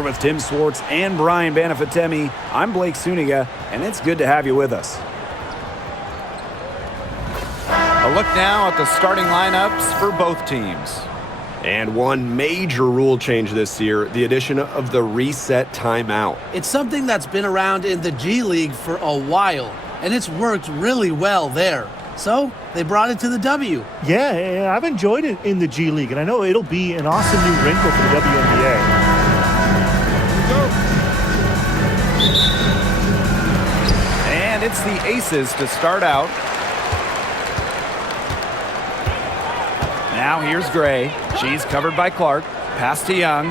Here with Tim Swartz and Brian Banafitemi, I'm Blake Suniga, and it's good to have you with us. A look now at the starting lineups for both teams. And one major rule change this year, the addition of the reset timeout. It's something that's been around in the G League for a while, and it's worked really well there. So they brought it to the W. Yeah, I've enjoyed it in the G League, and I know it'll be an awesome new wrinkle for the WNBA. And it's the Aces to start out. Now here's Gray. She's covered by Clark. Pass to Young.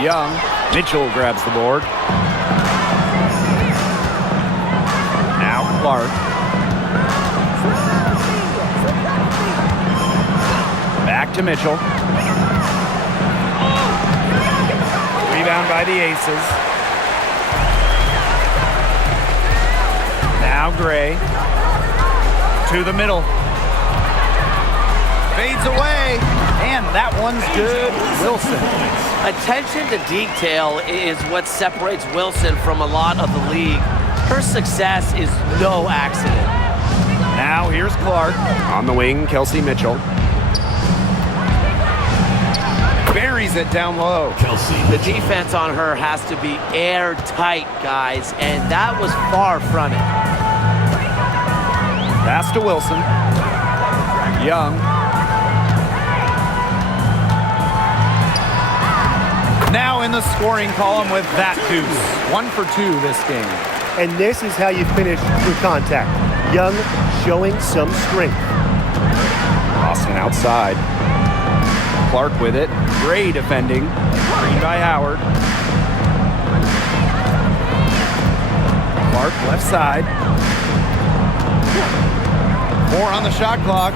Young. Mitchell grabs the board. Now Clark. Back to Mitchell. Rebound by the Aces. Now Gray. To the middle. Fades away. And that one's good. Wilson. Attention to detail is what separates Wilson from a lot of the league. Her success is no accident. Now here's Clark. On the wing, Kelsey Mitchell. Buries it down low. The defense on her has to be airtight, guys, and that was far from it. Pass to Wilson. Young. Now in the scoring column with that deuce. 1 for 2 this game. And this is how you finish through contact. Young showing some strength. Austin outside. Clark with it. Gray defending. Screen by Howard. Clark left side. 4 on the shot clock.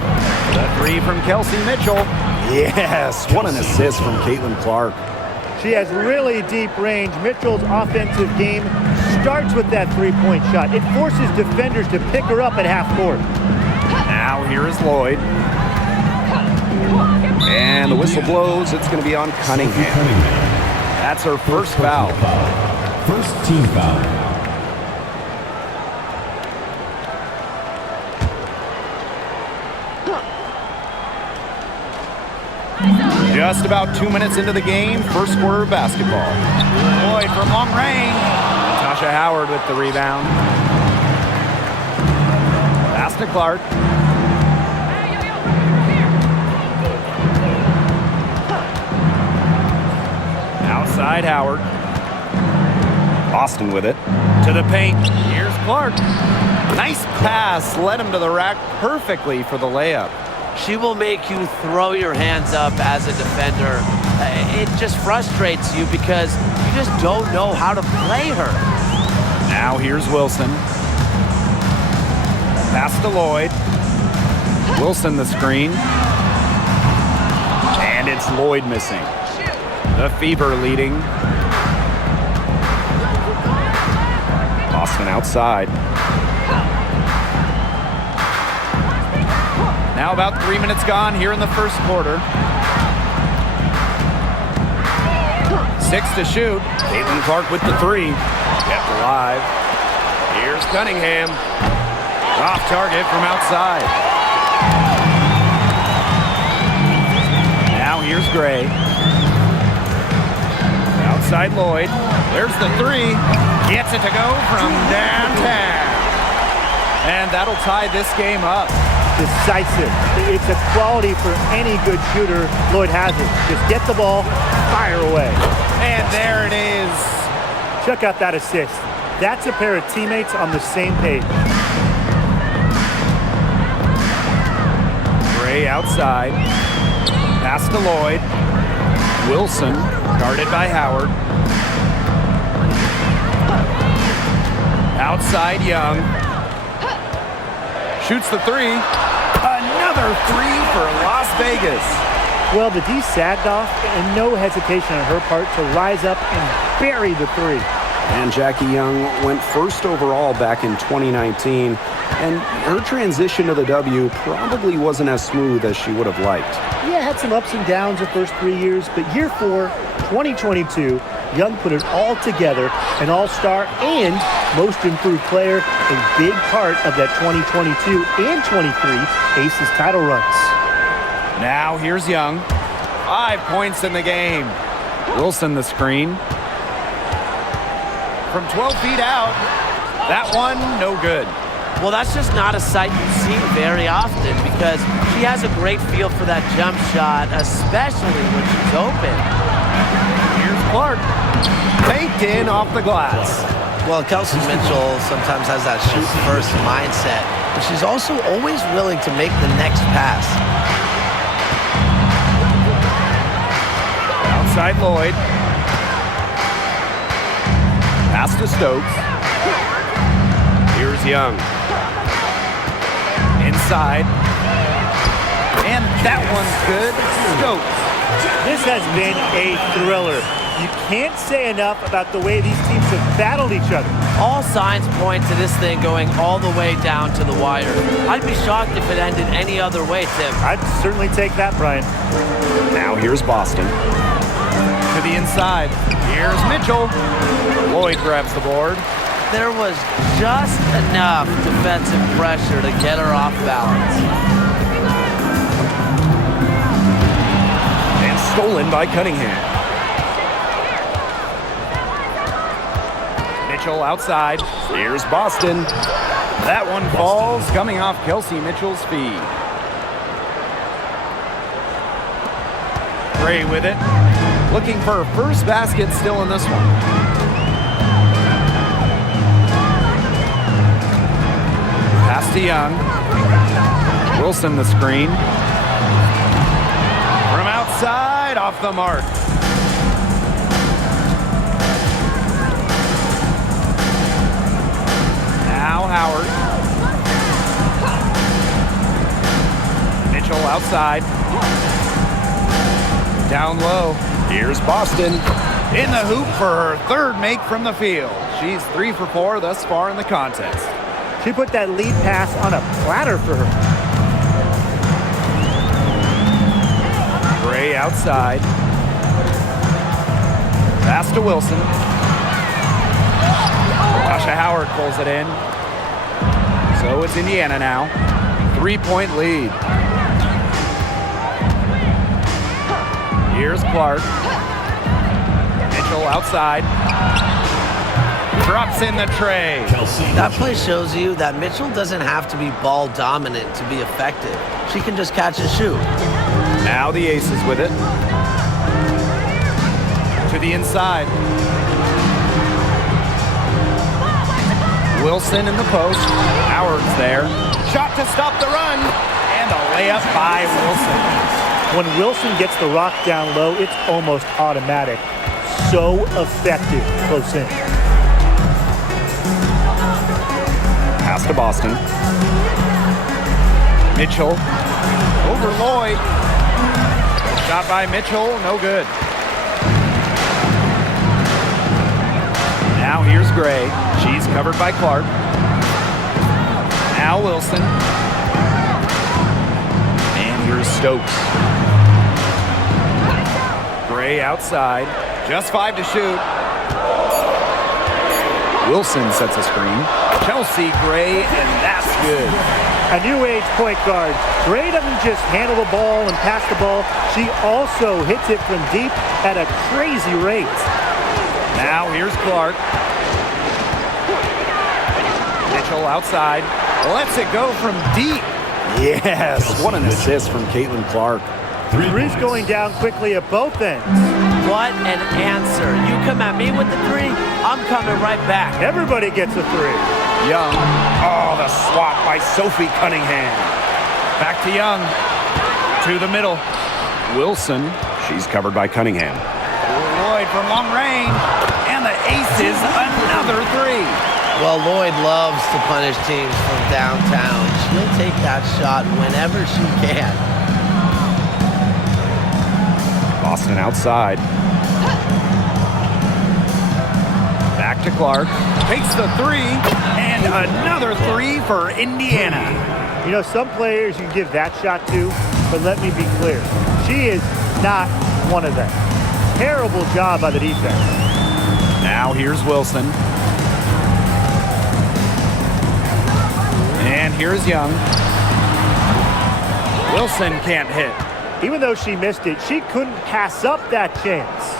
The 3 from Kelsey Mitchell. Yes, what an assist from Caitlinclark. She has really deep range. Mitchell's offensive game starts with that three-point shot. It forces defenders to pick her up at half court. Now here is Lloyd. And the whistle blows. It's going to be on Cunningham. That's her first foul. First team foul. Just about 2 minutes into the game, first quarter of basketball. Lloyd from long range. Tasha Howard with the rebound. Pass to Clark. Outside Howard. Austin with it. To the paint. Here's Clark. Nice pass. Led him to the rack perfectly for the layup. She will make you throw your hands up as a defender. It just frustrates you because you just don't know how to play her. Now here's Wilson. Pass to Lloyd. Wilson the screen. And it's Lloyd missing. The Fever leading. Austin outside. Now about 3 minutes gone here in the first quarter. 6 to shoot. Caitlinclark with the 3. Kept alive. Here's Cunningham. Off target from outside. Now here's Gray. Outside Lloyd. There's the 3. Gets it to go from downtown. And that'll tie this game up. Decisive. It's a quality for any good shooter. Lloyd has it. Just get the ball, fire away. And there it is. Check out that assist. That's a pair of teammates on the same page. Gray outside. Pass to Lloyd. Wilson, guarded by Howard. Outside Young. Shoots the 3. Another 3 for Las Vegas. Well, the D sagged off, and no hesitation on her part to rise up and bury the 3. And Jackie Young went first overall back in 2019, and her transition to the W probably wasn't as smooth as she would have liked. Yeah, had some ups and downs the first 3 years, but year 4, 2022, Young put it all together, an all-star and most improved player, a big part of that 2022 and 23 ACES title runs. Now here's Young. 5 points in the game. Wilson the screen. From 12 feet out. That one, no good. Well, that's just not a sight you see very often because she has a great feel for that jump shot, especially when she's open. Here's Clark. Faked in off the glass. Well, Kelsey Mitchell sometimes has that shoot-first mindset, but she's also always willing to make the next pass. Outside Lloyd. Pass to Stokes. Here's Young. Inside. And that one's good. Stokes. This has been a thriller. You can't say enough about the way these teams have battled each other. All signs point to this thing going all the way down to the wire. I'd be shocked if it ended any other way, Tim. I'd certainly take that, Brian. Now here's Boston. To the inside. Here's Mitchell. Lloyd grabs the board. There was just enough defensive pressure to get her off balance. And stolen by Cunningham. Mitchell outside. Here's Boston. That one falls, coming off Kelsey Mitchell's feet. Gray with it. Looking for her first basket still in this one. Pass to Young. Wilson the screen. From outside, off the mark. Now Howard. Mitchell outside. Down low. Here's Boston. In the hoop for her third make from the field. She's 3 for 4 thus far in the contest. She put that lead pass on a platter for her. Gray outside. Pass to Wilson. Tasha Howard pulls it in. So it's Indiana now. 3-point lead. Here's Clark. Mitchell outside. Drops in the tray. That play shows you that Mitchell doesn't have to be ball dominant to be effective. She can just catch and shoot. Now the Aces with it. To the inside. Wilson in the post. Howard's there. Shot to stop the run. And a layup by Wilson. When Wilson gets the rock down low, it's almost automatic. So effective close in. Pass to Boston. Mitchell. Over Lloyd. Shot by Mitchell. No good. Now here's Gray. She's covered by Clark. Now Wilson. And here's Stokes. Gray outside. Just 5 to shoot. Wilson sets a screen. Chelsea Gray, and that's good. A new age point guard. Gray doesn't just handle the ball and pass the ball. She also hits it from deep at a crazy rate. Now here's Clark. Mitchell outside. Lets it go from deep. Yes, what an assist from CaitlinClark. Three's going down quickly at both ends. What an answer. You come at me with the 3, I'm coming right back. Everybody gets a 3. Young. Oh, the swat by Sophie Cunningham. Back to Young. To the middle. Wilson, she's covered by Cunningham. Lloyd from long range. And the Aces, another 3. Well, Lloyd loves to punish teams from downtown. She'll take that shot whenever she can. Boston outside. Back Back to Clark. Takes the three. And another three for Indiana. You know, some players you give that shot to, but let me be clear. She is not one of them. Terrible job by the defense. Now here's Wilson. And here's Young. Wilson can't hit. Even though she missed it, she couldn't pass up that chance.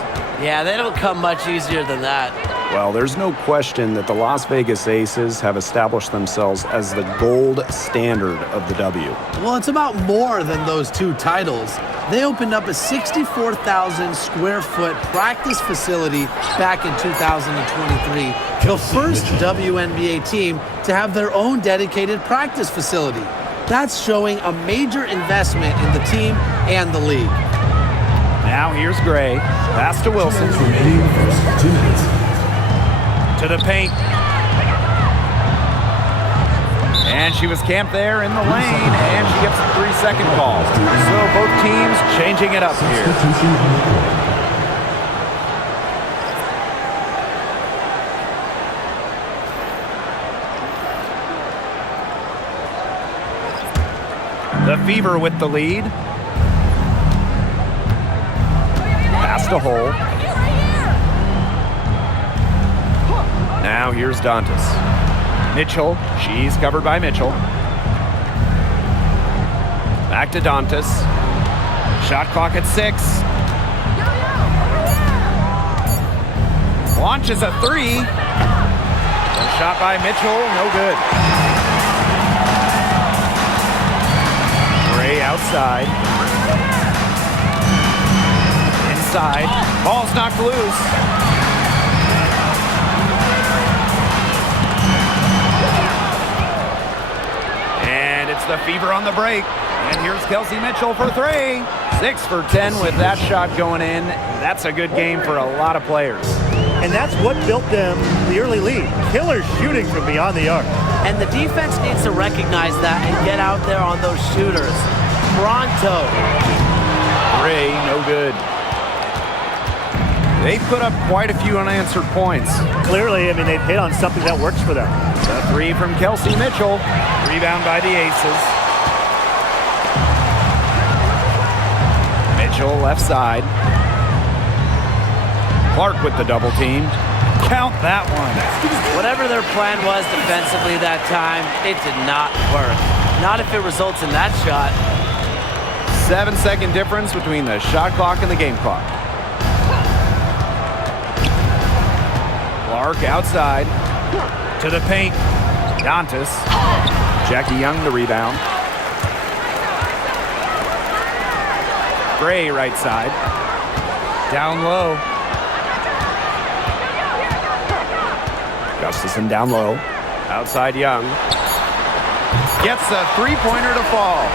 Yeah, they don't come much easier than that. Well, there's no question that the Las Vegas Aces have established themselves as the gold standard of the W. Well, it's about more than those two titles. They opened up a 64,000 square foot practice facility back in 2023. The first WNBA team to have their own dedicated practice facility. That's showing a major investment in the team and the league. Now here's Gray. Pass to Wilson. Remaining first 2 minutes. To the paint. And she was camped there in the lane, and she gets a 3-second call. So both teams changing it up here. Substitution on the court. The Fever with the lead. Pass to Hole. Now here's Dantas. Mitchell. She's covered by Mitchell. Back to Dantas. Shot clock at 6. Launches a 3. A shot by Mitchell. No good. Gray outside. Inside. Ball's knocked loose. And it's the Fever on the break. And here's Kelsey Mitchell for 3. 6 for 10 with that shot going in. That's a good game for a lot of players. And that's what built them the early lead. Killer shooting from beyond the arc. And the defense needs to recognize that and get out there on those shooters. Pronto. Gray, no good. They put up quite a few unanswered points. Clearly, I mean, they've hit on something that works for them. The 3 from Kelsey Mitchell. Rebound by the Aces. Mitchell left side. Clark with the double team. Count that one. Whatever their plan was defensively that time, it did not work. Not if it results in that shot. 7-second difference between the shot clock and the game clock. Clark outside. To the paint. Dantas. Jackie Young the rebound. Gray right side. Down low. Gustafson down low. Outside Young. Gets a three-pointer to fall.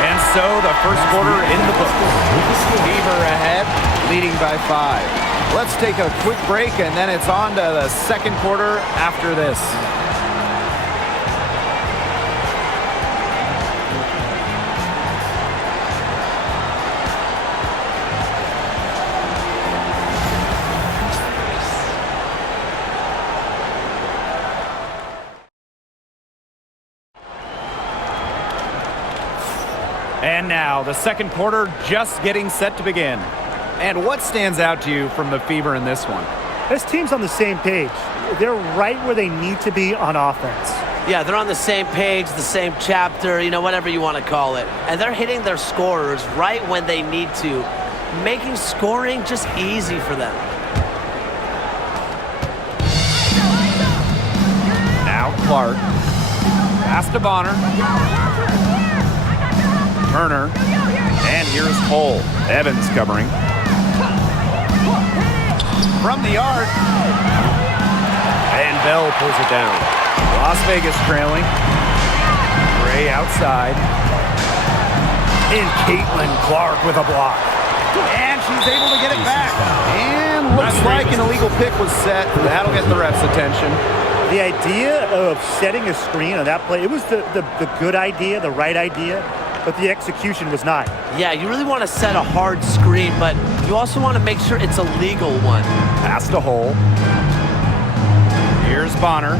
And so the first quarter in the books. Fever ahead, leading by 5. Let's take a quick break, and then it's on to the second quarter after this. And now the second quarter just getting set to begin. And what stands out to you from the Fever in this one? This team's on the same page. They're right where they need to be on offense. Yeah, they're on the same page, the same chapter, whatever you want to call it. And they're hitting their scorers right when they need to, making scoring just easy for them. Now Clark. Pass to Bonner. Turner. And here's Hole. Evans covering. From the arc. And Bell pulls it down. Las Vegas trailing. Gray outside. And CaitlincLark with a block. And she's able to get it back. And looks like an illegal pick was set. That'll get the ref's attention. The idea of setting a screen on that play, it was the good idea, the right idea, but the execution was not. Yeah, you really want to set a hard screen, but you also want to make sure it's a legal one. Pass to Hole. Here's Bonner.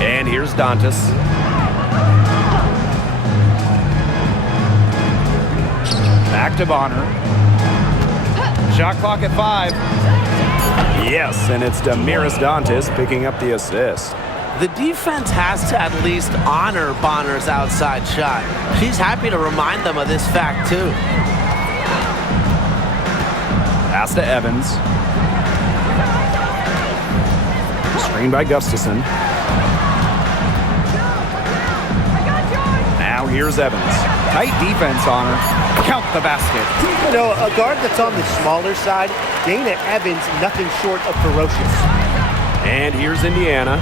And here's Dantas. Back to Bonner. Shot clock at 5. Yes, and it's Damiris Dantas picking up the assist. The defense has to at least honor Bonner's outside shot. She's happy to remind them of this fact, too. Pass to Evans. Screen by Gustafson. Now here's Evans. Tight defense on her. Count the basket. You know, a guard that's on the smaller side, Dana Evans, nothing short of ferocious. And here's Indiana.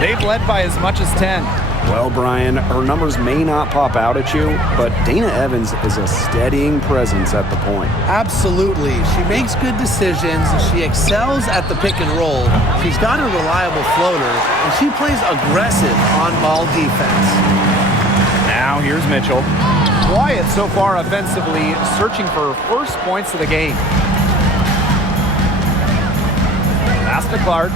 They've led by as much as 10. Well, Brian, her numbers may not pop out at you, but Dana Evans is a steadying presence at the point. Absolutely. She makes good decisions. She excels at the pick and roll. She's got a reliable floater, and she plays aggressive on-ball defense. Now here's Mitchell. Quiet so far offensively, searching for first points of the game. Pass to Clark.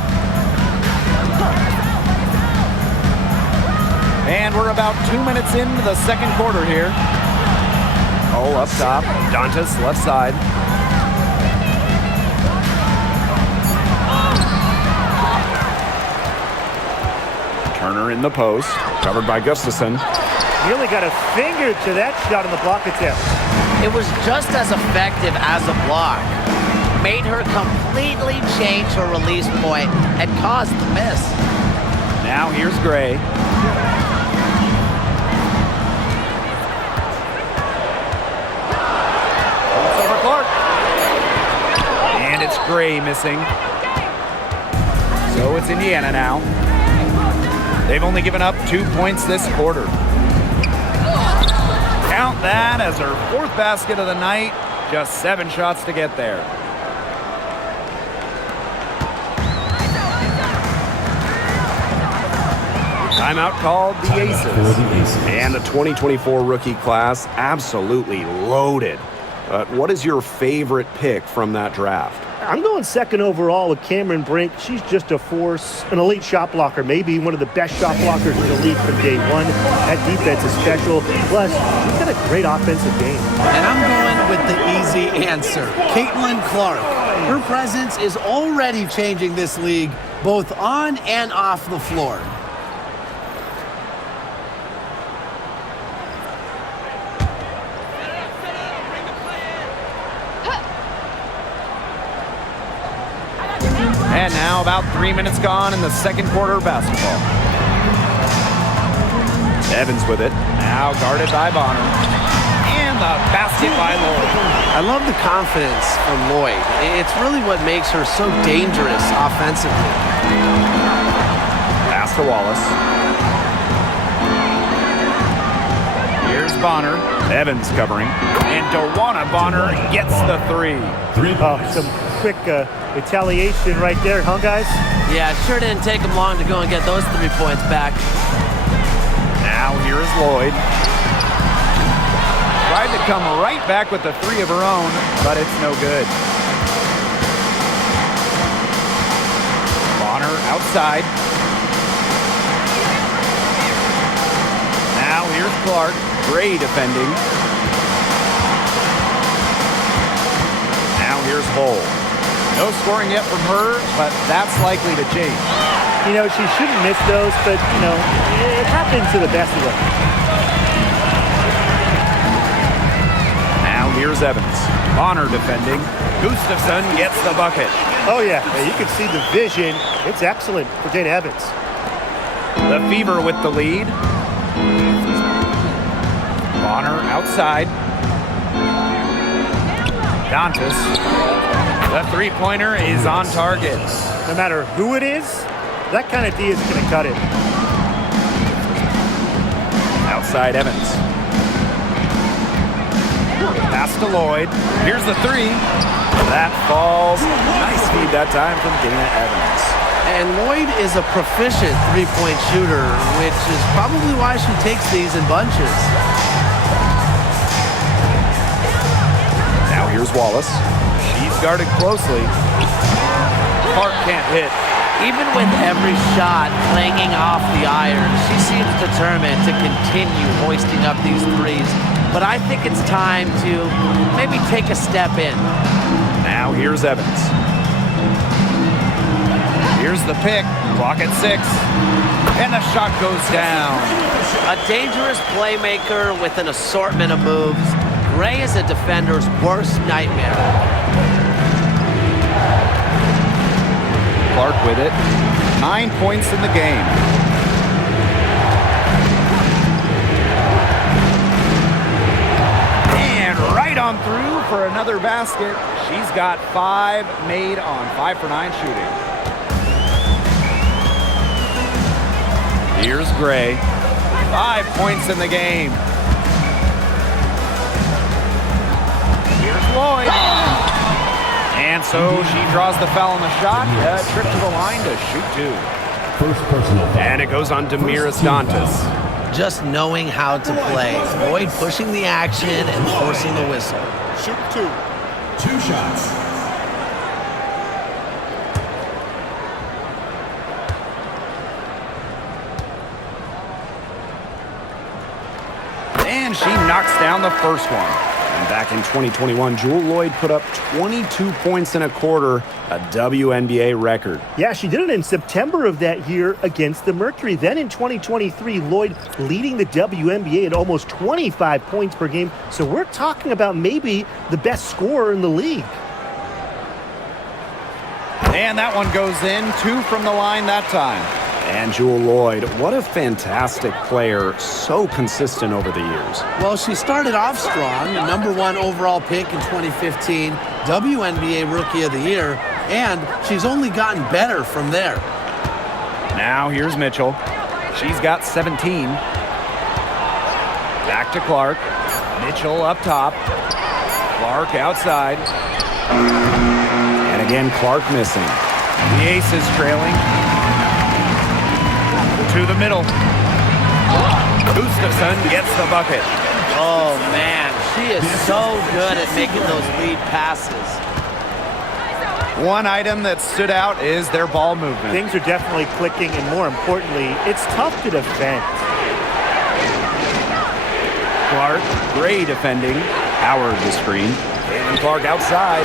And we're about 2 minutes into the second quarter here. Oh, up top. Dantas, left side. Turner in the post, covered by Gustafson. He only got a finger to that shot on the block attempt. It was just as effective as a block. Made her completely change her release point and caused the miss. Now here's Gray. Over Clark. And it's Gray missing. So it's Indiana now. They've only given up 2 points this quarter. Count that as her 4th basket of the night. Just 7 shots to get there. Timeout called the ACES. And the 2024 rookie class absolutely loaded. What is your favorite pick from that draft? I'm going second overall with Cameron Brink. She's just a force, an elite shot blocker, maybe one of the best shot blockers in the league from day one. That defense is special. Plus, she's got a great offensive game. And I'm going with the easy answer, Caitlin Clark. Her presence is already changing this league, both on and off the floor. And now about 3 minutes gone in the second quarter of basketball. Evans with it. Now guarded by Bonner. And the basket by Lloyd. I love the confidence from Lloyd. It's really what makes her so dangerous offensively. Pass to Wallace. Here's Bonner. Evans covering. And DeWanna Bonner gets the 3. Oh, some quick retaliation right there, huh, guys? Yeah, it sure didn't take him long to go and get those 3 points back. Now here's Lloyd. Tried to come right back with the 3 of her own, but it's no good. Bonner outside. Now here's Clark. Gray defending. Now here's Hole. No scoring yet from her, but that's likely to change. You know, she shouldn't miss those, but, you know, it happens to the best of them. Now here's Evans. Bonner defending. Gustafson gets the bucket. Oh, yeah. You can see the vision. It's excellent for Dana Evans. The Fever with the lead. Bonner outside. Dantas. The three-pointer is on target. No matter who it is, that kind of D is going to cut it. Outside Evans. Pass to Lloyd. Here's the 3. That falls. Nice feed that time from Dana Evans. And Lloyd is a proficient three-point shooter, which is probably why she takes these in bunches. Wallace. She's guarded closely. Clark can't hit. Even with every shot clanging off the iron, she seems determined to continue hoisting up these threes. But I think it's time to maybe take a step in. Now here's Evans. Here's the pick. Clock at 6. And the shot goes down. A dangerous playmaker with an assortment of moves. Gray is a defender's worst nightmare. Clark with it. 9 points in the game. And right on through for another basket. She's got 5 made on 5 for 9 shooting. Here's Gray. 5 points in the game. Here's Lloyd. And so she draws the foul on the shot. A trip to the line to shoot 2. First personal foul. And it goes on Damiris Dantas. Just knowing how to play. Lloyd pushing the action and forcing the whistle. Shoot 2. 2 shots. And she knocks down the first one. And back in 2021, Jewel Lloyd put up 22 points in a quarter, a WNBA record. Yeah, she did it in September of that year against the Mercury. Then in 2023, Lloyd leading the WNBA at almost 25 points per game. So we're talking about maybe the best scorer in the league. And that one goes in. 2 from the line that time. And Jewel Lloyd, what a fantastic player, so consistent over the years. Well, she started off strong, the #1 overall pick in 2015, WNBA Rookie of the Year, and she's only gotten better from there. Now here's Mitchell. She's got 17. Back to Clark. Mitchell up top. Clark outside. And again, Clark missing. The Aces trailing. To the middle. Gustafson gets the bucket. Oh, man. She is so good at making those lead passes. One item that stood out is their ball movement. Things are definitely clicking, and more importantly, it's tough to defend. Clark, Gray defending. Howard the screen. And Clark outside.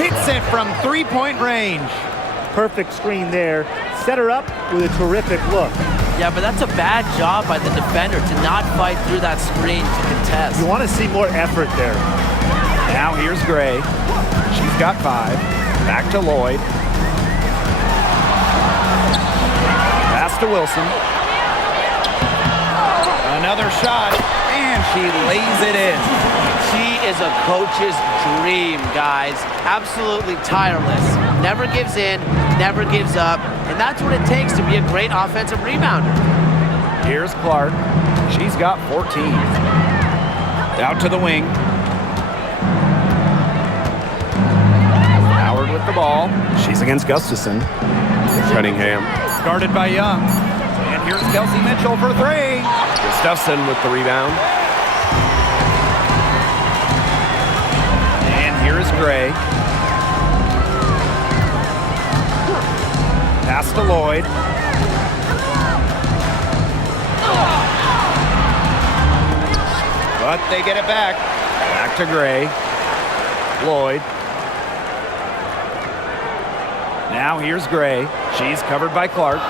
Hits it from 3-point range. Perfect screen there. Set her up with a terrific look. Yeah, but that's a bad job by the defender to not fight through that screen to contest. You want to see more effort there. Now here's Gray. She's got 5. Back to Lloyd. Pass to Wilson. Another shot, and she lays it in. She is a coach's dream, guys. Absolutely tireless. Never gives in, never gives up, and that's what it takes to be a great offensive rebounder. Here's Clark. She's got 14. Out to the wing. Howard with the ball. She's against Gustafson. Cunningham. Guarded by Young. And here's Kelsey Mitchell for 3. Gustafson with the rebound. And here's Gray. Pass to Lloyd. But they get it back. Back to Gray. Lloyd. Now here's Gray. She's covered by Clark.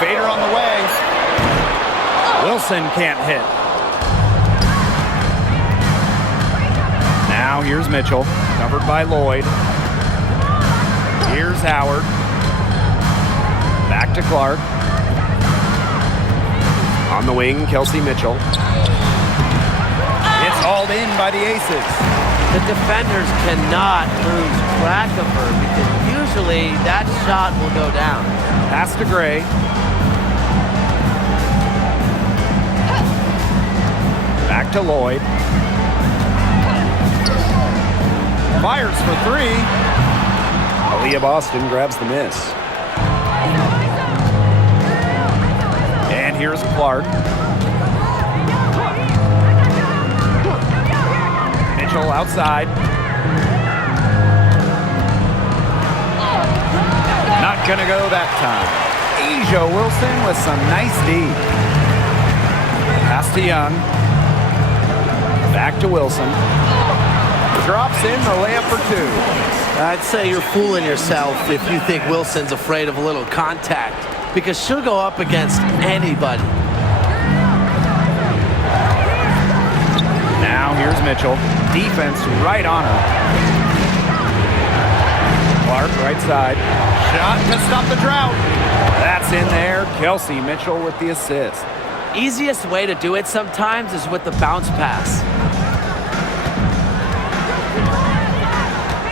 Fader on the way. Wilson can't hit. Now here's Mitchell. Covered by Lloyd. Here's Howard. Back to Clark. On the wing, Kelsey Mitchell. It's hauled in by the Aces. The defenders cannot lose track of her because usually that shot will go down. Pass to Gray. Back to Lloyd. Fires for 3. Aaliyah Boston grabs the miss. And here's Clark. Mitchell outside. Not gonna go that time. Asia Wilson with some nice D. Pass to Young. Back to Wilson. Drops in the layup for two. I'd say you're fooling yourself if you think Wilson's afraid of a little contact, because she'll go up against anybody. Now here's Mitchell. Defense right on her. Clark right side. Shot to stop the drought. That's in there. Kelsey Mitchell with the assist. Easiest way to do it sometimes is with the bounce pass.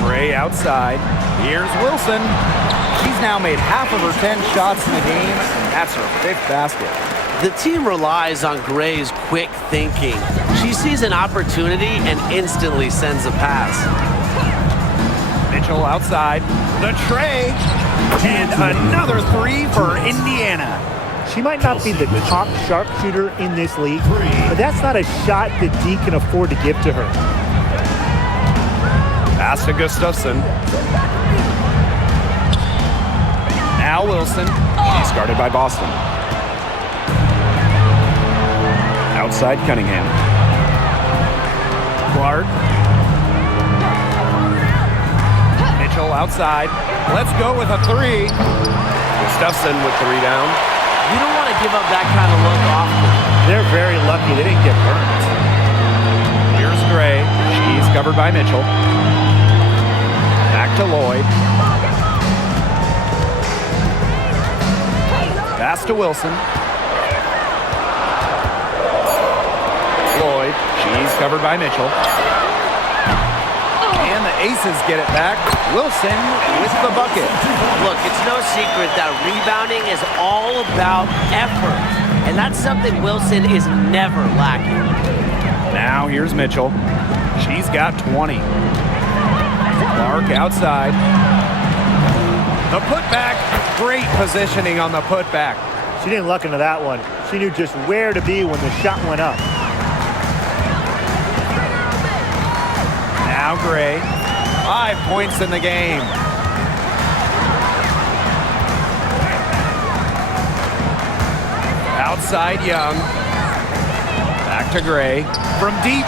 Gray outside. Here's Wilson. She's now made half of her 10 shots in the game, and that's her 5th basket. The team relies on Gray's quick thinking. She sees an opportunity and instantly sends a pass. Mitchell outside. The tray. And another 3 for Indiana. She might not be the top sharpshooter in this league, but that's not a shot that D can afford to give to her. Pass to Gustafson. Now Wilson. He's guarded by Boston. Outside Cunningham. Clark. Mitchell outside. Let's go with a 3. Gustafson with the rebound. You don't want to give up that kind of look often. They're very lucky they didn't get burned. Here's Gray. She's covered by Mitchell. Back to Lloyd. Pass to Wilson. Lloyd. She's covered by Mitchell. And the Aces get it back. Wilson with the bucket. Look, it's no secret that rebounding is all about effort. And that's something Wilson is never lacking. Now here's Mitchell. She's got 20. Clark outside. The putback. Great positioning on the putback. She didn't luck into that one. She knew just where to be when the shot went up. Now Gray. 5 points in the game. Outside Young. Back to Gray. From deep.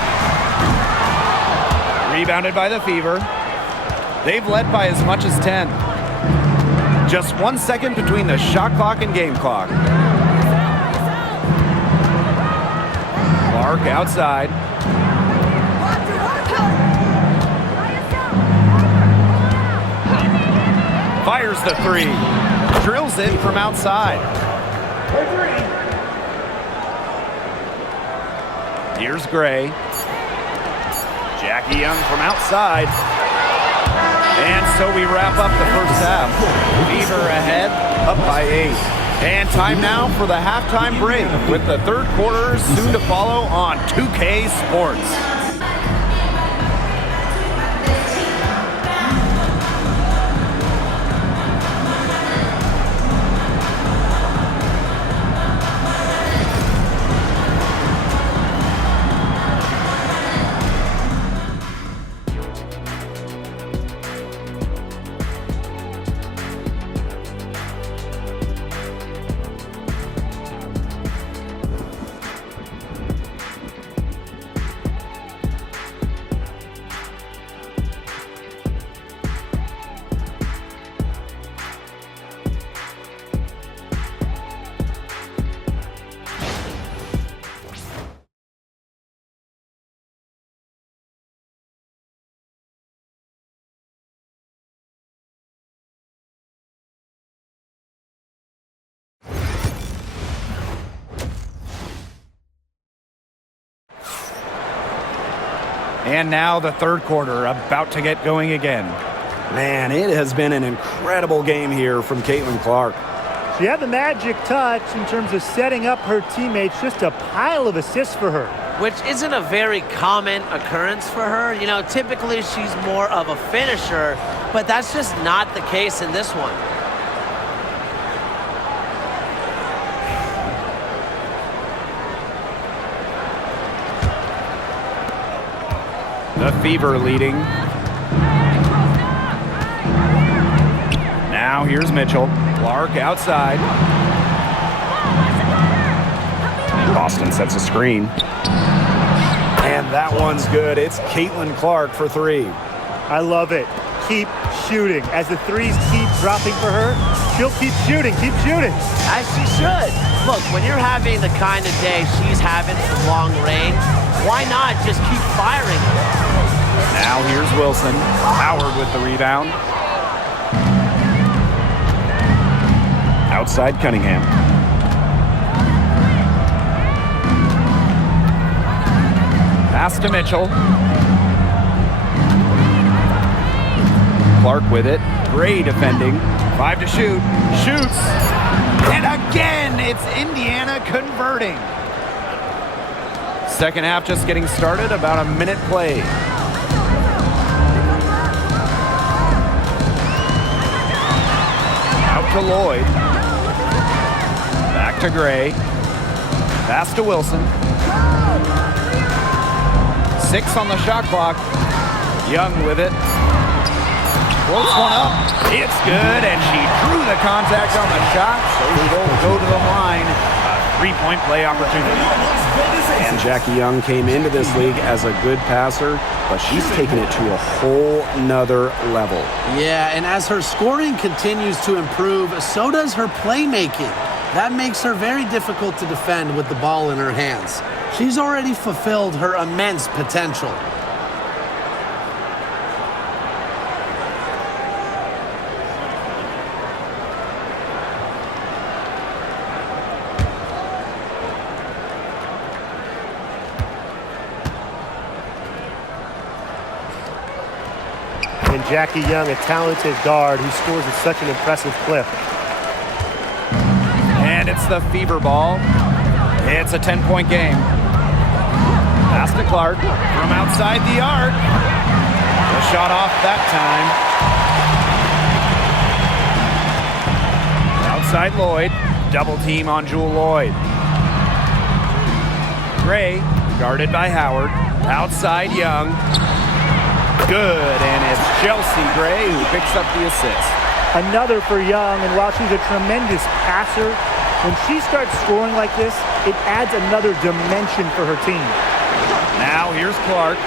Rebounded by the Fever. They've led by as much as 10. Just 1 second between the shot clock and game clock. Clark outside. Fires the 3. Drills it from outside. Here's Gray. Jackie Young from outside. And so we wrap up the first half. Fever ahead, up by 8. And time now for the halftime break with the third quarter soon to follow on 2K Sports. And now the third quarter about to get going again. Man, it has been an incredible game here from Caitlin Clark. She had the magic touch in terms of setting up her teammates. Just a pile of assists for her. Which isn't a very common occurrence for her. You know, typically she's more of a finisher, but that's just not the case in this one. The Fever leading. Now here's Mitchell. Clark outside. Boston sets a screen. And that one's good. It's Caitlin Clark for three. I love it. Keep shooting. As the threes keep dropping for her, she'll keep shooting. Keep shooting. As she should. Look, when you're having the kind of day she's having from long range, why not just keep firing? Now here's Wilson. Howard with the rebound. Outside Cunningham. Pass to Mitchell. Clark with it. Gray defending. 5 to shoot. Shoots. And again, it's Indiana converting. Second half just getting started. About a minute played. Out to Lloyd. Back to Gray. Pass to Wilson. 6 on the shot clock. Young with it. Floats one up. It's good, and she drew the contact on the shot, so she'll go to the line. A three-point play opportunity. And Jackie Young came into this league as a good passer, but she's taken it to a whole nother level. Yeah, and as her scoring continues to improve, so does her playmaking. That makes her very difficult to defend with the ball in her hands. She's already fulfilled her immense potential. And Jackie Young, a talented guard who scores at such an impressive clip. And it's the fever ball. It's a 10-point game. Pass to Clark from outside the arc. The shot off that time. Outside Lloyd. Double team on Jewel Lloyd. Gray, guarded by Howard. Outside Young. Good, and it's Chelsea Gray who picks up the assist. Another for Young, and while she's a tremendous passer, when she starts scoring like this, it adds another dimension for her team. Now here's Clark,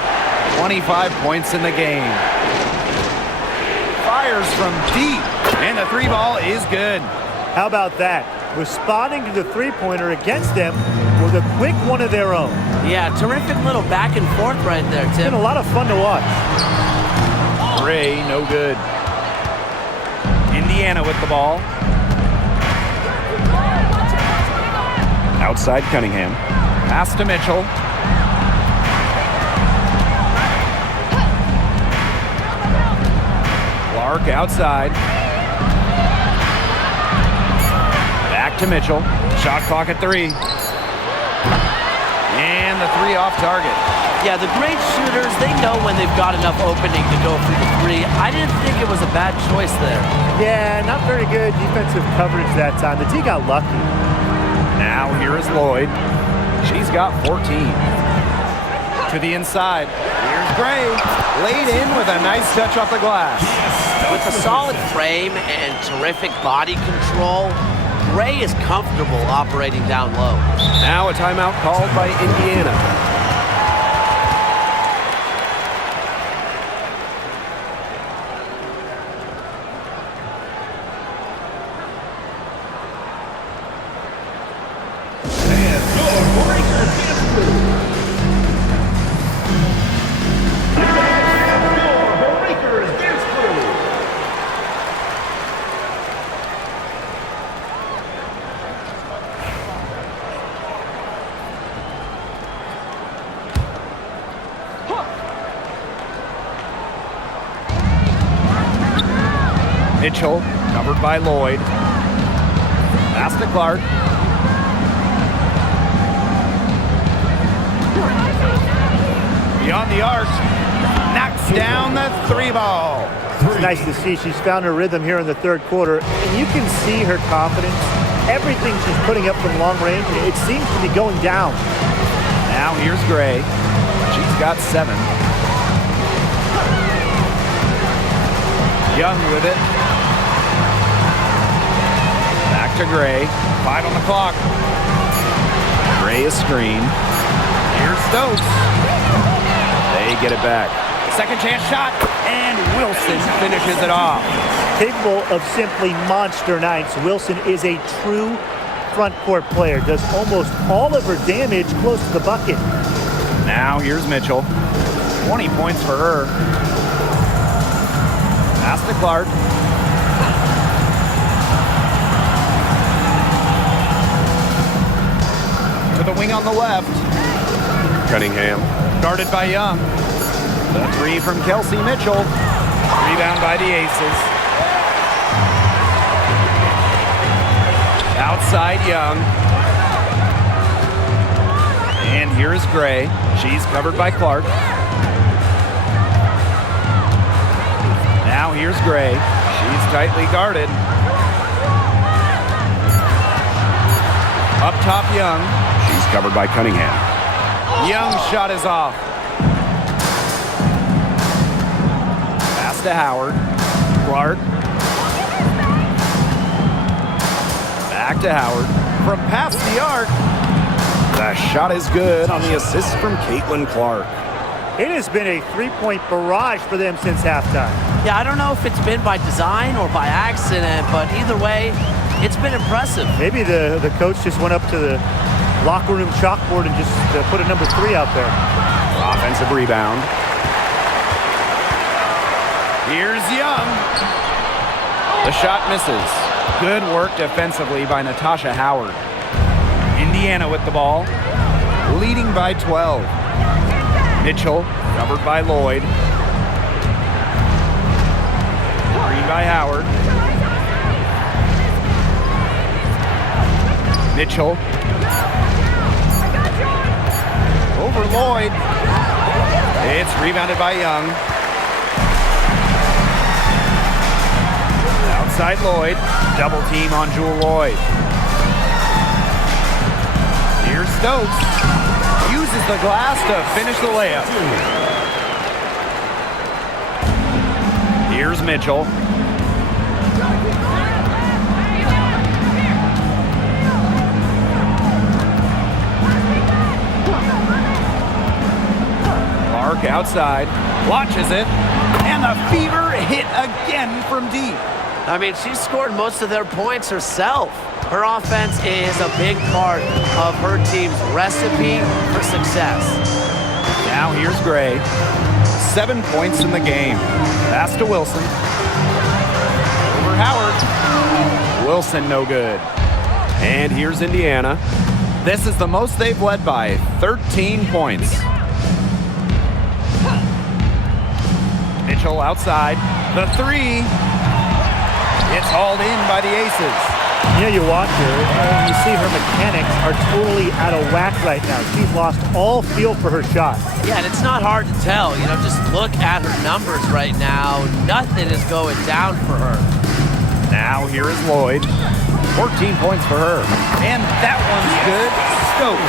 25 points in the game. Fires from deep, and the three ball is good. How about that? Responding to the three-pointer against them with a quick one of their own. Yeah, terrific little back and forth right there, It's Tim. been a lot of fun to watch. Gray, no good. Indiana with the ball. Outside Cunningham. Pass to Mitchell. Clark outside. Back to Mitchell. Shot clock at 3. And the 3 off target. Yeah, the great shooters, they know when they've got enough opening to go for the 3. I didn't think it was a bad choice there. Yeah, not very good defensive coverage that time. The team got lucky. Now here is Lloyd. She's got 14. To the inside. Here's Gray. Laid in with a nice touch off the glass. With a solid frame and terrific body control, Gray is comfortable operating down low. Now a timeout called by Indiana. Mitchell, covered by Lloyd. Pass to Clark. Beyond the arc. Knocks down the 3 ball. It's nice to see she's found her rhythm here in the third quarter, and you can see her confidence. Everything she's putting up from long range, it seems to be going down. Now here's Gray. She's got 7. Young with it. Back to Gray. 5 on the clock. Gray is screened. Here's Stokes. They get it back. Second chance shot, and Wilson finishes it off. Capable of simply monster nights, Wilson is a true front court player. Does almost all of her damage close to the bucket. Now here's Mitchell. 20 points for her. Pass to Clark. To the wing on the left. Cunningham. Guarded by Young. The 3 from Kelsey Mitchell. Rebound by the Aces. Outside Young. And here is Gray. She's covered by Clark. Now here's Gray. She's tightly guarded. Up top Young. She's covered by Cunningham. Young's shot is off. Pass to Howard. Clark. Back to Howard. From past the arc. The shot is good on the assist from Caitlin Clark. It has been a three-point barrage for them since halftime. Yeah, I don't know if it's been by design or by accident, but either way, it's been impressive. Maybe the coach just went up to the locker room chalkboard and just put a number 3 out there. Offensive rebound. Here's Young. The shot misses. Good work defensively by Natasha Howard. Indiana with the ball, leading by 12. Mitchell, covered by Lloyd. Green by Howard. Mitchell. Over Lloyd. It's rebounded by Young. Outside Lloyd. Double team on Jewel Lloyd. Here's Stokes. Uses the glass to finish the layup. Here's Mitchell. Clark outside. Watches it. And the fever hit again from deep. I mean, she scored most of their points herself. Her offense is a big part of her team's recipe for success. Now here's Gray. 7 points in the game. Pass to Wilson. Over Howard. Wilson no good. And here's Indiana. This is the most they've led by, 13 points. Mitchell outside. The 3. It's hauled in by the Aces. You know, you watch her and you see her mechanics are totally out of whack right now. She's lost all feel for her shot. Yeah, and it's not hard to tell. You know, just look at her numbers right now. Nothing is going down for her. Now here is Lloyd. 14 points for her. And that one's good. Stokes.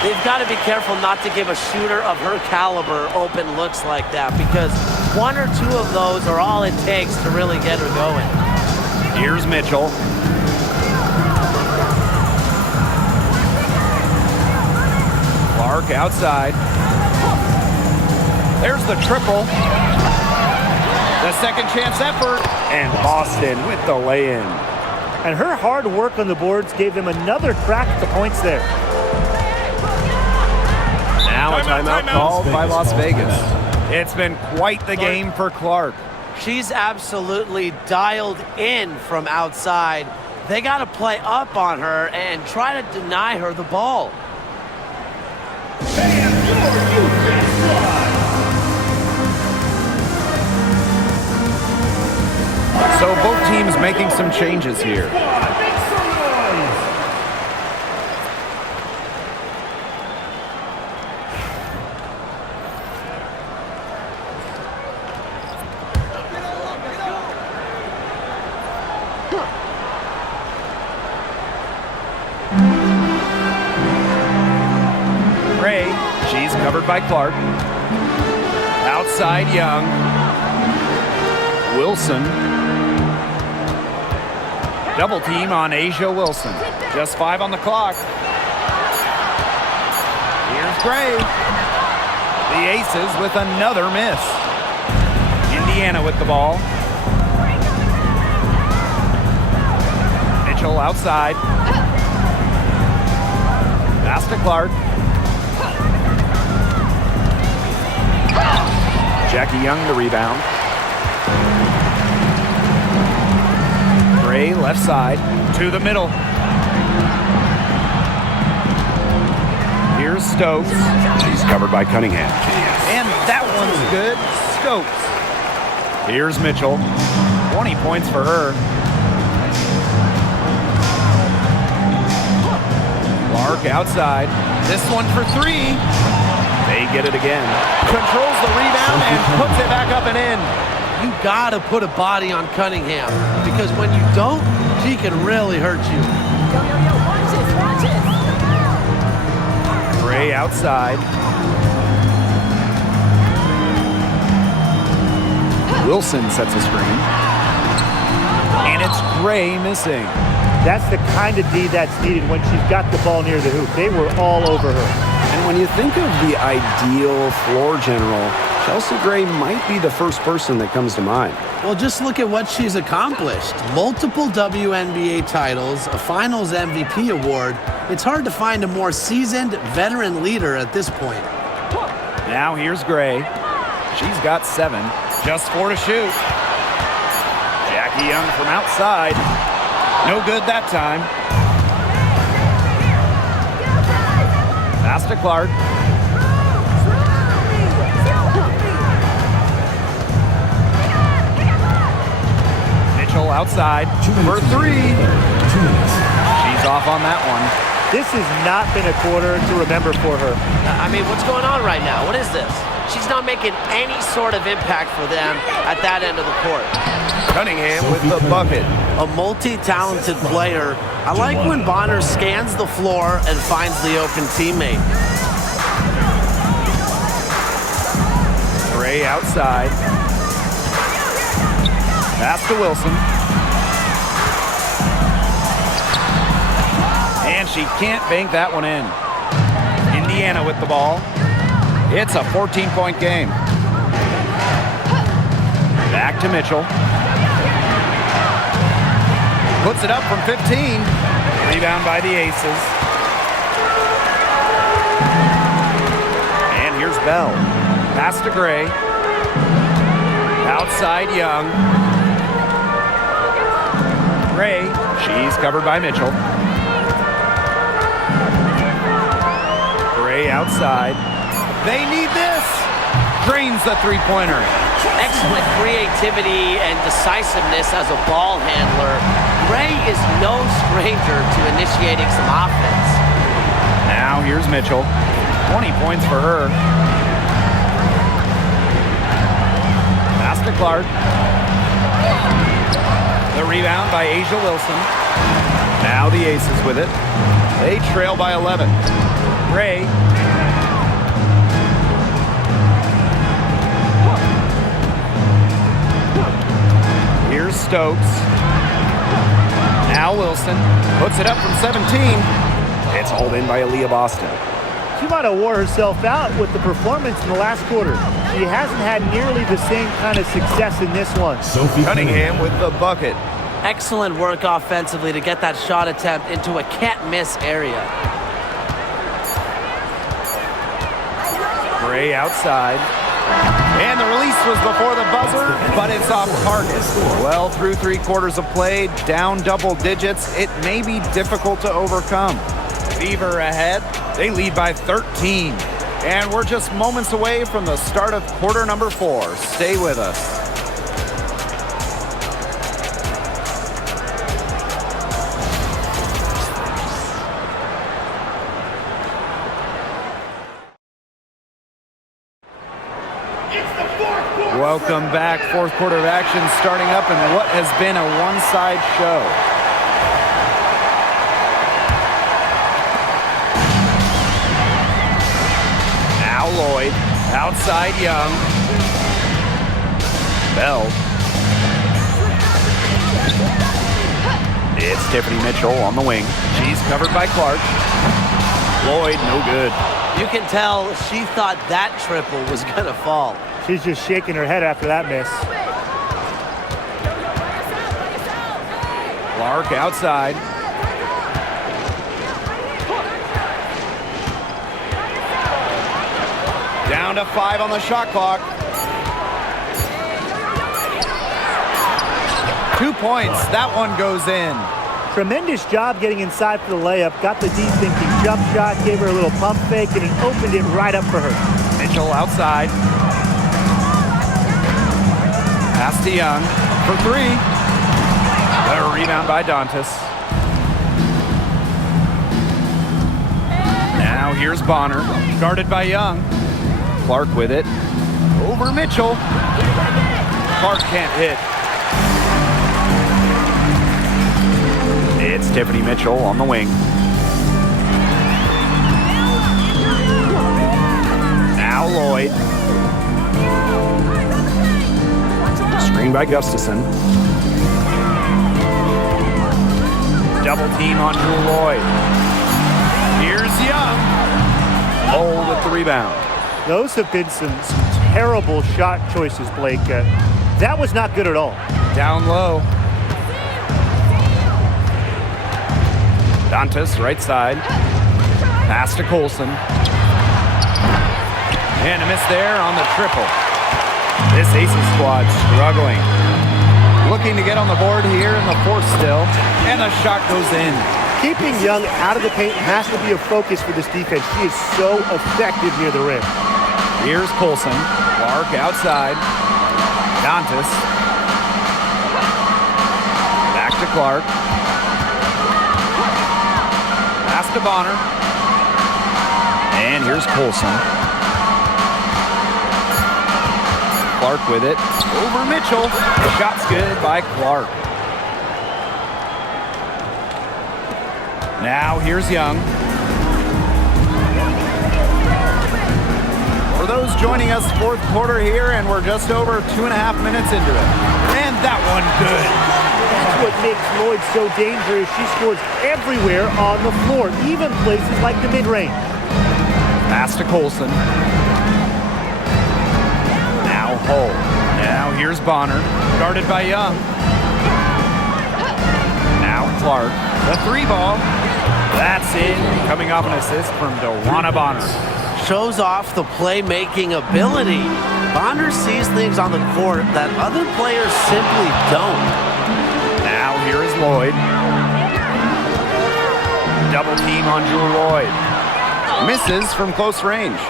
They've got to be careful not to give a shooter of her caliber open looks like that, because 1 or 2 of those are all it takes to really get her going. Here's Mitchell. Clark outside. There's the triple. The second chance effort. And Boston with the lay-in. And her hard work on the boards gave them another crack at the points there. Now a timeout called by Las Vegas. It's been quite the game for Clark. She's absolutely dialed in from outside. They got to play up on her and try to deny her the ball. So both teams making some changes here. Ray, she's covered by Clark. Outside Young. Wilson. Double team on Asia Wilson. Just 5 on the clock. Here's Gray. The Aces with another miss. Indiana with the ball. Mitchell outside. Pass to Clark. Jackie Young the rebound. Gray left side to the middle. Here's Stokes. She's covered by Cunningham. And that one's good. Stokes. Here's Mitchell. 20 points for her. Clark outside. This one for 3. They get it again. Controls the rebound and puts it back up and in. You gotta put a body on Cunningham, because when you don't, she can really hurt you. Watch this. Gray outside. Wilson sets a screen. And it's Gray missing. That's the kind of D that's needed when she's got the ball near the hoop. They were all over her. And when you think of the ideal floor general, Chelsea Gray might be the first person that comes to mind. Well, just look at what she's accomplished. Multiple WNBA titles, a Finals MVP award. It's hard to find a more seasoned veteran leader at this point. Now here's Gray. She's got 7. Just 4 to shoot. Jackie Young from outside. No good that time. Pass to Clark. Mitchell outside for 3. She's off on that one. This has not been a quarter to remember for her. I mean, what's going on right now? What is this? She's not making any sort of impact for them at that end of the court. Cunningham with the bucket. A multi-talented player. I like when Bonner scans the floor and finds the open teammate. Gray outside. Pass to Wilson. And she can't bank that one in. Indiana with the ball. It's a 14-point game. Back to Mitchell. Puts it up from 15. Rebound by the Aces. And here's Bell. Pass to Gray. Outside Young. Gray. She's covered by Mitchell. Gray outside. They need this. Drains the three-pointer. Excellent creativity and decisiveness as a ball handler. Gray is no stranger to initiating some offense. Now here's Mitchell. 20 points for her. Pass to Clark. The rebound by Asia Wilson. Now the Aces with it. They trail by 11. Gray. Here's Stokes. Now Wilson puts it up from 17. It's hauled in by Aaliyah Boston. She might have wore herself out with the performance in the last quarter. She hasn't had nearly the same kind of success in this one. Sophie Cunningham with the bucket. Excellent work offensively to get that shot attempt into a can't-miss area. Gray outside. And the release was before the buzzer, but it's off target. Well, through 3 quarters of play, down double digits, it may be difficult to overcome. Fever ahead. They lead by 13. And we're just moments away from the start of quarter number 4. Stay with us. Welcome back. 4th quarter of action starting up in what has been a one-side show. Now Lloyd. Outside Young. Bell. It's Tiffany Mitchell on the wing. She's covered by Clark. Lloyd, no good. You can tell she thought that triple was going to fall. She's just shaking her head after that miss. Clark outside. Down to 5 on the shot clock. 2 points. That one goes in. Tremendous job getting inside for the layup. Got the deep thinking jump shot, gave her a little pump fake, and it opened it right up for her. Mitchell outside. Pass to Young for 3. A rebound by Dantas. Now here's Bonner, guarded by Young. Clark with it. Over Mitchell. Clark can't hit. It's Tiffany Mitchell on the wing. Now Lloyd. Screen by Gustafson. Double team on Drew Lloyd. Here's Young. Hole with the rebound. Those have been some terrible shot choices, Blake. That was not good at all. Down low. Dantas, right side. Pass to Colson. And a miss there on the triple. This ACES squad struggling. Looking to get on the board here in the fourth still. And the shot goes in. Keeping Young out of the paint has to be a focus for this defense. She is so effective near the rim. Here's Colson. Clark outside. Dantas. Back to Clark. Pass to Bonner. And here's Colson. Clark with it. Over Mitchell. The shot's good by Clark. Now here's Young. For those joining us, fourth quarter here, and we're just over 2.5 minutes into it. And that one good. That's what makes Lloyd so dangerous. She scores everywhere on the floor, even places like the mid-range. Pass to Colson. Now Hull. Now here's Bonner, guarded by Young. Now Clark. The 3 ball. That's in. Coming off an assist from DeWanna Bonner. Shows off the playmaking ability. Bonner sees things on the court that other players simply don't. Now here is Lloyd. Double team on Drew Lloyd. Misses from close range.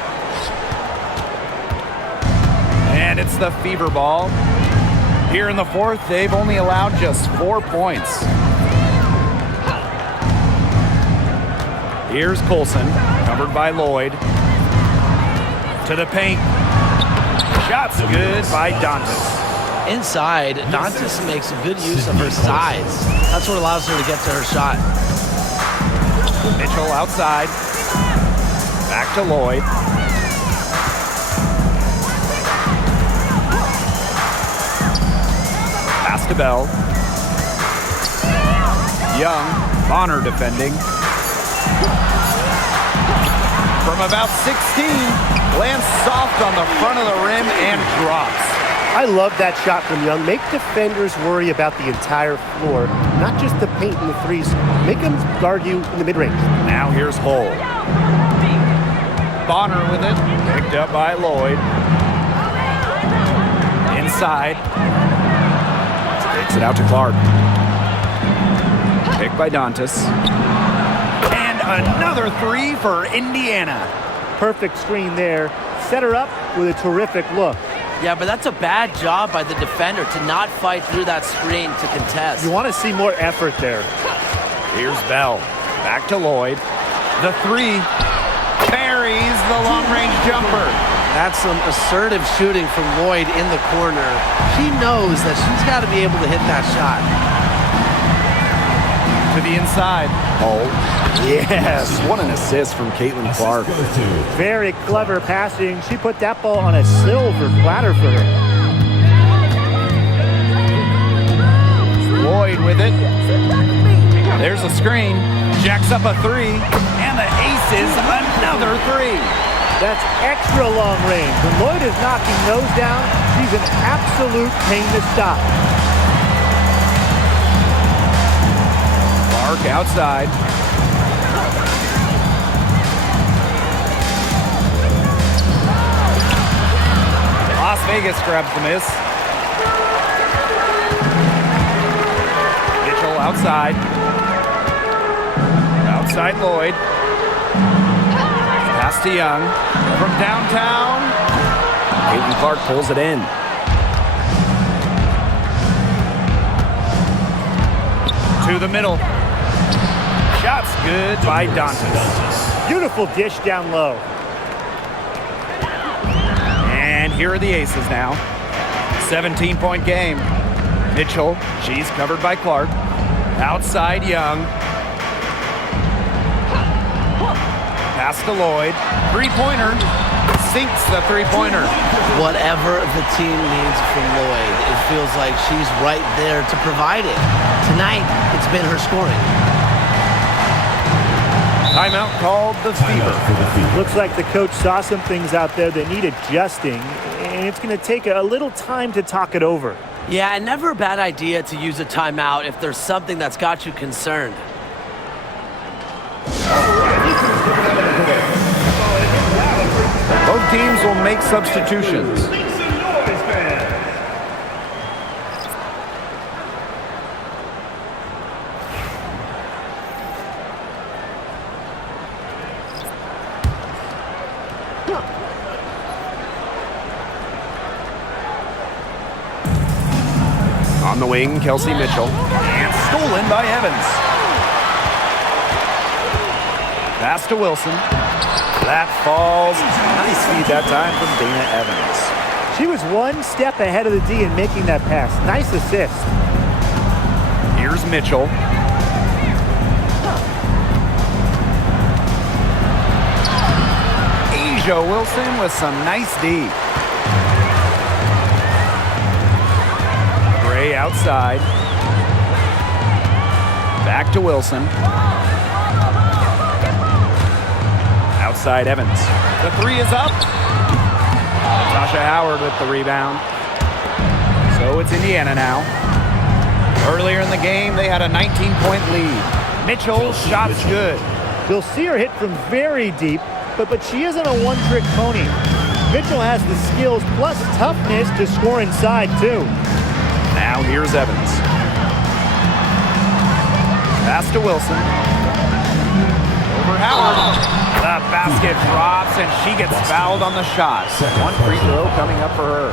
And it's the fever ball. Here in the fourth, they've only allowed just 4 points. Here's Colson, covered by Lloyd. To the paint. Shot's good by Dantas. Inside, Dantas makes good use of her size. That's what allows her to get to her shot. Mitchell outside. Back to Lloyd. Pass to Bell. Young, Bonner defending. From about 16, lands soft on the front of the rim and drops. I love that shot from Young. Make defenders worry about the entire floor, not just the paint and the threes. Make them guard you in the mid-range. Now here's Hull. Bonner with it, picked up by Lloyd. Inside. Takes it out to Clark. Picked by Dantas. Another 3 for Indiana. Perfect screen there. Set her up with a terrific look. Yeah, but that's a bad job by the defender to not fight through that screen to contest. You want to see more effort there. Here's Bell. Back to Lloyd. The 3 buries the long-range jumper. That's some assertive shooting from Lloyd in the corner. She knows that she's got to be able to hit that shot. To the inside. Oh, yes. What an assist from Caitlin Clark. Very clever passing. She put that ball on a silver platter for her. Lloyd Lloyd with it. There's a screen. Jacks up a three. And the Aces another three. That's extra long range. When Lloyd is knocking those down, she's an absolute pain to stop. Clark outside. Las Vegas grabs the miss. Mitchell outside. Outside Lloyd. Pass to Young. From downtown. Caitlin Clark pulls it in. To the middle. Shots good by Dantas. Beautiful dish down low. And here are the Aces now. 17-point game. Mitchell, she's covered by Clark. Outside Young. Pass to Lloyd. Three-pointer. Sinks the three-pointer. Whatever the team needs from Lloyd, it feels like she's right there to provide it. Tonight, it's been her scoring. Timeout called the Fever. Looks like the coach saw some things out there that need adjusting, and it's going to take a little time to talk it over. Yeah, and never a bad idea to use a timeout if there's something that's got you concerned. Both teams will make substitutions. On the wing, Kelsey Mitchell. And stolen by Evans. Pass to Wilson. That falls. Nice feed that time from Dana Evans. She was one step ahead of the D in making that pass. Nice assist. Here's Mitchell. Asia Wilson with some nice D. Gray outside. Back to Wilson. Outside Evans. The three is up. Tasha Howard with the rebound. So it's Indiana now. Earlier in the game, they had a 19-point lead. Mitchell's shot's good. You'll see her hit from very deep, but she isn't a one-trick pony. Mitchell has the skills plus toughness to score inside, too. Now here's Evans. Pass to Wilson. Over Howard. The basket drops, and she gets fouled on the shot. One free throw coming up for her.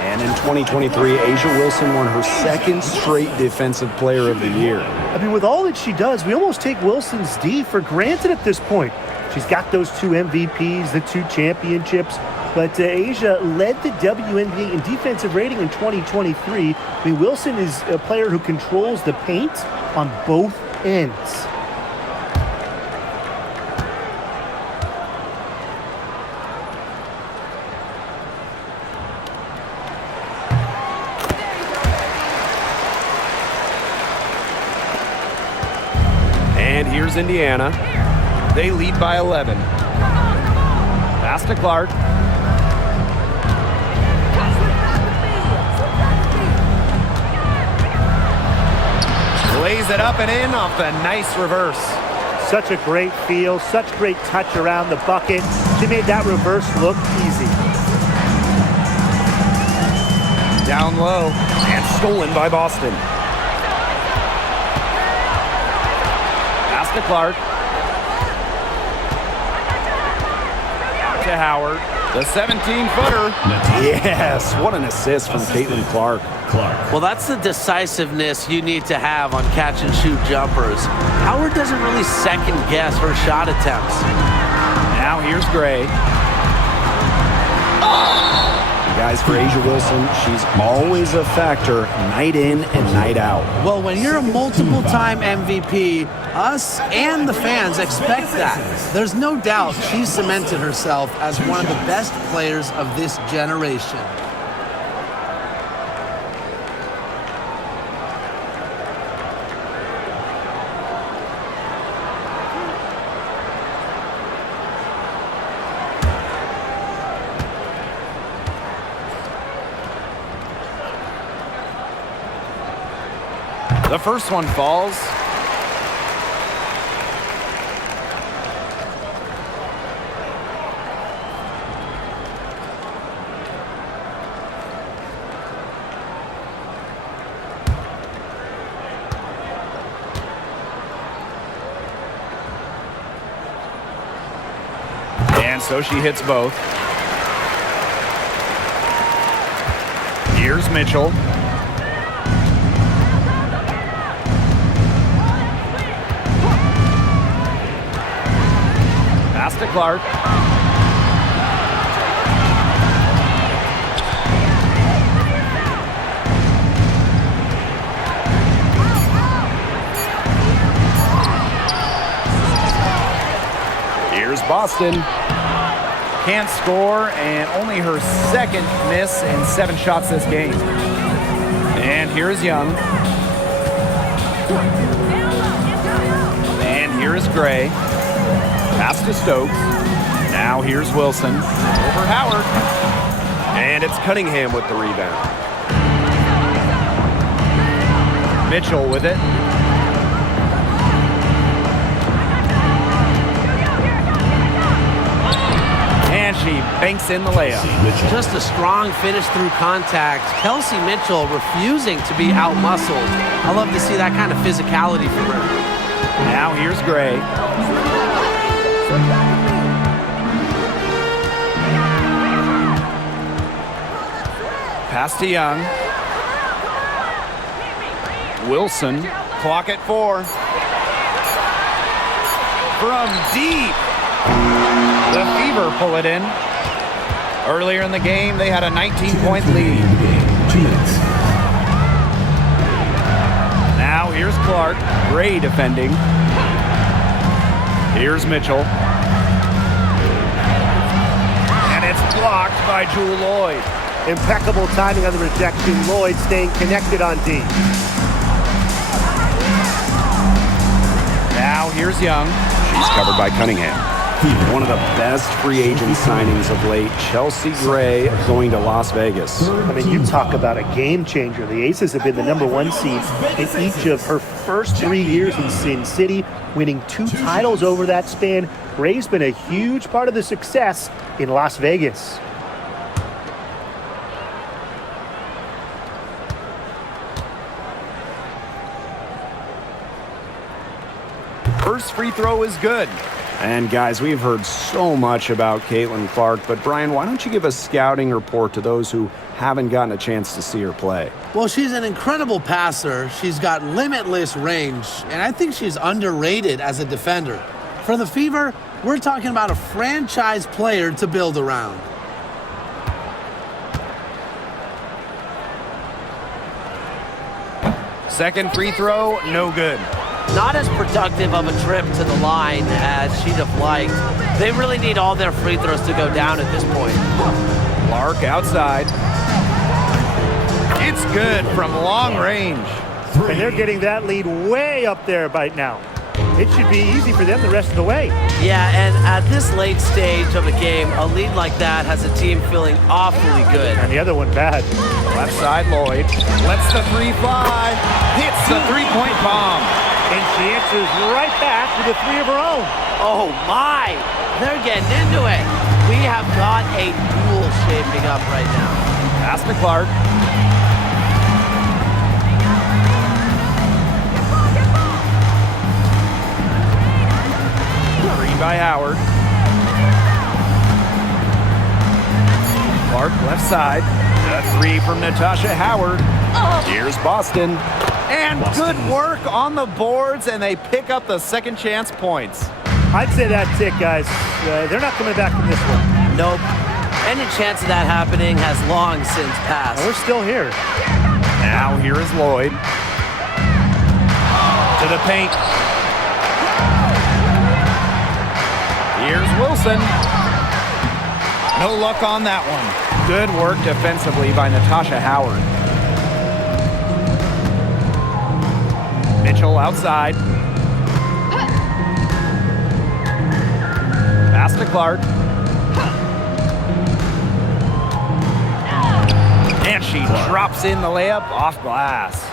And in 2023, Asia Wilson won her second straight Defensive Player of the Year. I mean, with all that she does, we almost take Wilson's D for granted at this point. She's got those 2 MVPs, the 2 championships, but Asia led the WNBA in defensive rating in 2023. I mean, Wilson is a player who controls the paint on both ends. And here's Indiana. They lead by 11. Pass to Clark. Lays it up and in off the nice reverse. Such a great feel, such great touch around the bucket. She made that reverse look easy. Down low. And stolen by Boston. Pass to Clark. To Howard. The 17-footer. Yes, what an assist from Caitlin Clark. Well, that's the decisiveness you need to have on catch-and-shoot jumpers. Howard doesn't really second-guess her shot attempts. Now here's Gray. Guys, for Asia Wilson, she's always a factor night in and night out. Well, when you're a multiple-time MVP, us and the fans expect that. There's no doubt she's cemented herself as one of the best players of this generation. The first one falls. And so she hits both. Here's Mitchell. Pass to Clark. Here's Boston. Can't score, and only her second miss in 7 shots this game. And here's Young. And here is Gray. Pass to Stokes. Now here's Wilson. Over Howard. And it's Cunningham with the rebound. Mitchell with it. And she banks in the layup. Just a strong finish through contact. Kelsey Mitchell refusing to be out-muscled. I love to see that kind of physicality from her. Now here's Gray. Pass to Young. Wilson. Clock at 4. From deep. The Fever pull it in. Earlier in the game, they had a 19-point lead. 2 minutes. Now here's Clark. Gray defending. Here's Mitchell. And it's blocked by Jewel Lloyd. Impeccable timing on the rejection. Lloyd staying connected on D. Now here's Young. She's covered by Cunningham. One of the best free agent signings of late, Chelsea Gray going to Las Vegas. I mean, you talk about a game changer. The Aces have been the #1 seed in each of her first 3 years in Sin City, winning 2 titles over that span. Gray's been a huge part of the success in Las Vegas. First free throw is good. And guys, we've heard so much about Caitlin Clark, but Brian, why don't you give a scouting report to those who haven't gotten a chance to see her play? Well, she's an incredible passer. She's got limitless range, and I think she's underrated as a defender. For the Fever, we're talking about a franchise player to build around. Second free throw, no good. Not as productive of a trip to the line as she'd have liked. They really need all their free throws to go down at this point. Clark outside. It's good from long range. And they're getting that lead way up there right now. It should be easy for them the rest of the way. Yeah, and at this late stage of a game, a lead like that has a team feeling awfully good. And the other one bad. Left side, Lloyd. Lets the 3 fly. Hits the 3-point bomb. And she answers right back with a 3 of her own. Oh my! They're getting into it. We have got a duel shaping up right now. Pass to Clark. Screen by Howard. Clark left side. The 3 from Natasha Howard. Here's Boston. And good work on the boards, and they pick up the second chance points. I'd say that's it, guys. They're not coming back from this one. Nope. Any chance of that happening has long since passed. And we're still here. Now here is Lloyd. To the paint. Here's Wilson. No luck on that one. Good work defensively by Natasha Howard. Mitchell outside. Pass to Clark. And she drops in the layup off glass.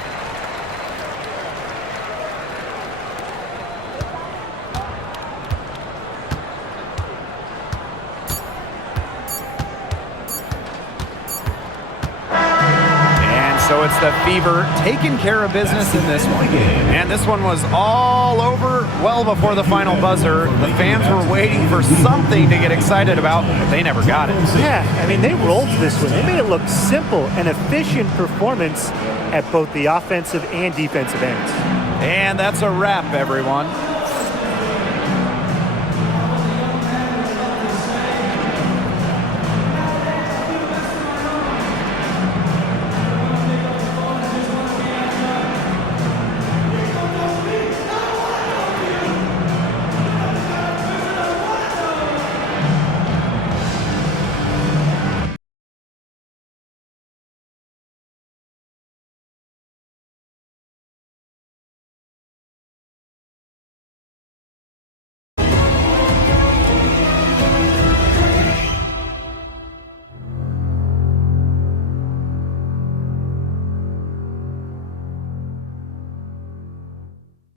So it's the Fever taking care of business in this one. And this one was all over well before the final buzzer. The fans were waiting for something to get excited about, but they never got it. Yeah, I mean, they rolled this one. They made it look simple and efficient performance at both the offensive and defensive ends. And that's a wrap, everyone.